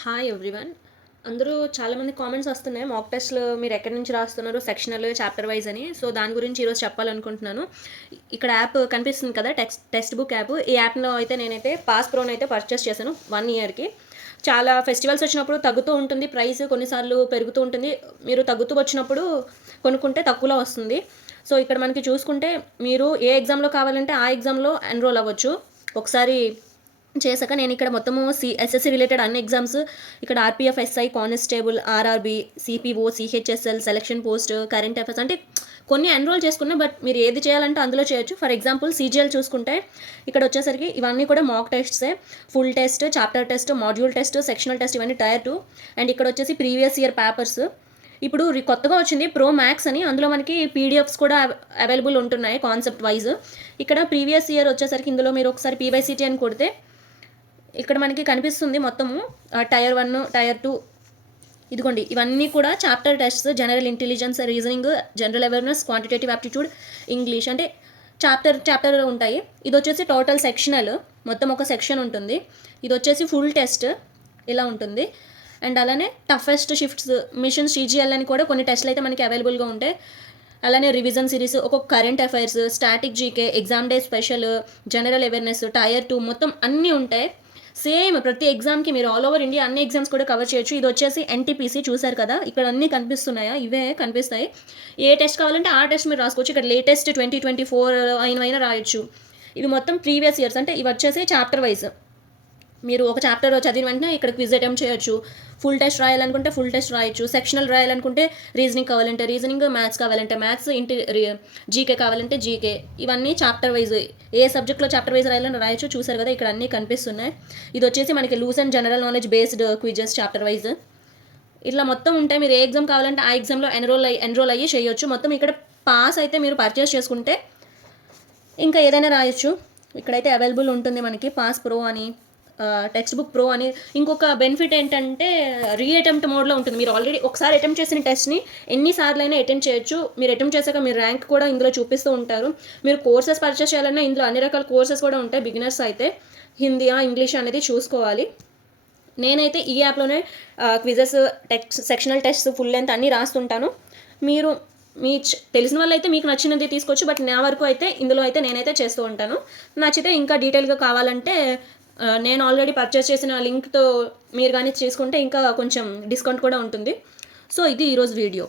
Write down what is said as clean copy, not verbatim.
Hi everyone. అందరూ చాలామంది comments వస్తున్నాయి. మాక్ టెస్ట్‌లు మీరు ఎక్కడి నుంచి రాస్తున్నారు? సెక్షనల్, చాప్టర్ వైస్ అని. సో, దాని గురించి ఈరోజు చెప్పాలనుకుంటున్నాను. ఇక్కడ యాప్ కనిపిస్తుంది కదా! Text book app. ఈ యాప్‌లో అయితే నేనైతే పాస్ ప్రోని అయితే పర్చేస్ చేశాను 1 ఇయర్‌కి. చాలా ఫెస్టివల్స్ వచ్చినప్పుడు తగ్గుతూ ఉంటుంది ప్రైస్. కొన్నిసార్లు పెరుగుతూ ఉంటుంది. మీరు తగ్గుతూ వచ్చినప్పుడు కొనుక్కుంటే తక్కువలో వస్తుంది. సో, ఇక్కడ మనకి చూసుకుంటే మీరు ఏ ఎగ్జామ్‌లో కావాలంటే ఆ ఎగ్జామ్‌లో ఎన్రోల్ అవ్వచ్చు. ఒకసారి చేశాక నేను ఇక్కడ మొత్తము ఎస్ఎస్సి రిలేటెడ్ అన్ని ఎగ్జామ్స్ ఇక్కడ RPF, SI, constable, RRB, CPO, CHSL, selection post, current affairs అంటే కొన్ని ఎన్రోల్ చేసుకున్నా. బట్ మీరు ఏది చేయాలంటే అందులో చేయొచ్చు. ఫర్ ఎగ్జాంపుల్ సీజీఎల్ చూసుకుంటే ఇక్కడ వచ్చేసరికి ఇవన్నీ కూడా మాక్ టెస్ట్సే. Full test, chapter test, module test, sectional test ఇవన్నీ టైర్ 2. అండ్ ఇక్కడ వచ్చేసి ప్రీవియస్ ఇయర్ పేపర్స్. ఇప్పుడు కొత్తగా వచ్చింది ప్రో మ్యాక్స్ అని. అందులో మనకి పీడిఎఫ్స్ కూడా అవైలబుల్ ఉంటున్నాయి కాన్సెప్ట్ వైజ్. ఇక్కడ ప్రీవియస్ ఇయర్ వచ్చేసరికి ఇందులో మీరు ఒకసారి పీవైసీటీ అని కొడితే ఇక్కడ మనకి కనిపిస్తుంది మొత్తము టైర్ 1, టైర్ 2. ఇదిగోండి ఇవన్నీ కూడా chapter tests. General intelligence, reasoning, general awareness, quantitative aptitude, English అంటే చాప్టర్ ఉంటాయి. ఇది వచ్చేసి టోటల్ సెక్షనల్, మొత్తం ఒక సెక్షన్ ఉంటుంది. ఇది వచ్చేసి ఫుల్ టెస్ట్ ఇలా ఉంటుంది. అండ్ అలానే టఫెస్ట్ షిఫ్ట్స్, మిషన్ సీజీఎల్ అని కూడా కొన్ని టెస్ట్లు అయితే మనకి అవైలబుల్గా ఉంటాయి. అలానే రివిజన్ సిరీస్, ఒక్కొక్క current affairs, static GK, exam day special, general awareness, tier 2 మొత్తం అన్నీ ఉంటాయి. సేమ్ ప్రతి ఎగ్జామ్కి మీరు ఆల్ ఓవర్ ఇండియా అన్ని ఎగ్జామ్స్ కూడా కవర్ చేయొచ్చు. ఇది వచ్చేసి ఎన్టీపీసీ చూసారు కదా, ఇక్కడ అన్నీ కనిపిస్తున్నాయా? ఇవే కనిపిస్తాయి. ఏ టెస్ట్ కావాలంటే ఆ టెస్ట్ మీరు రాసుకోవచ్చు. ఇక్కడ లేటెస్ట్ 2024 అయినవైనా రాయొచ్చు. ఇవి మొత్తం ప్రీవియస్ ఇయర్స్ అంటే ఇవి వచ్చేసి చాప్టర్ వైజ్. మీరు ఒక చాప్టర్ చదివిన వెంటనే ఇక్కడ క్విజ్ అటెంప్ట్ చేయొచ్చు. ఫుల్ టెస్ట్ రాయాలనుకుంటే ఫుల్ టెస్ట్ రాయొచ్చు. సెక్షనల్ రాయాలనుకుంటే రీజనింగ్ కావాలంటే రీజనింగ్, మ్యాథ్స్ కావాలంటే మ్యాథ్స్, జీకే కావాలంటే జీకే. ఇవన్నీ చాప్టర్ వైజ్. ఏ సబ్జెక్ట్లో చాప్టర్ వైజ్ రాయాలని రాయొచ్చు. చూసారు కదా ఇక్కడ అన్నీ కనిపిస్తున్నాయి. ఇది వచ్చేసి మనకి loose and general knowledge based quizzes chapter wise. ఇట్లా మొత్తం ఉంటాయి. మీరు ఏ ఎగ్జామ్ కావాలంటే ఆ ఎగ్జామ్లో ఎన్రోల్ అయ్యి చేయొచ్చు. మొత్తం ఇక్కడ పాస్ అయితే మీరు పర్చేస్ చేసుకుంటే ఇంకా ఏదైనా రాయొచ్చు. ఇక్కడైతే అవైలబుల్ ఉంటుంది మనకి పాస్ ప్రో అని, టెక్స్ట్ బుక్ ప్రో అని. ఇంకొక బెనిఫిట్ ఏంటంటే అటెంప్ట్ మోడ్లో ఉంటుంది. మీరు ఆల్రెడీ ఒకసారి అటెంప్ట్ చేసిన టెస్ట్ని ఎన్నిసార్లు అయినా అటెంప్ట్ చేయొచ్చు. మీరు అటెంప్ట్ చేశాక మీరు ర్యాంక్ కూడా ఇందులో చూపిస్తూ ఉంటారు. మీరు కోర్సెస్ పర్చేస్ చేయాలన్నా ఇందులో అన్ని రకాల కోర్సెస్ కూడా ఉంటాయి. బిగినర్స్ అయితే హిందీ, ఇంగ్లీష్ అనేది చూసుకోవాలి. నేనైతే ఈ యాప్లోనే quizzes, sectional test, full length అన్నీ రాస్తుంటాను. మీరు తెలిసిన వాళ్ళు అయితే మీకు నచ్చినది తీసుకోవచ్చు. బట్ నా వరకు అయితే ఇందులో అయితే నేనైతే చేస్తూ ఉంటాను. నచ్చితే ఇంకా డీటెయిల్గా కావాలంటే నేను ఆల్రెడీ పర్చేస్ చేసిన లింక్తో మీరు కానీ చేసుకుంటే ఇంకా కొంచెం డిస్కౌంట్ కూడా ఉంటుంది. సో ఇది ఈరోజు వీడియో.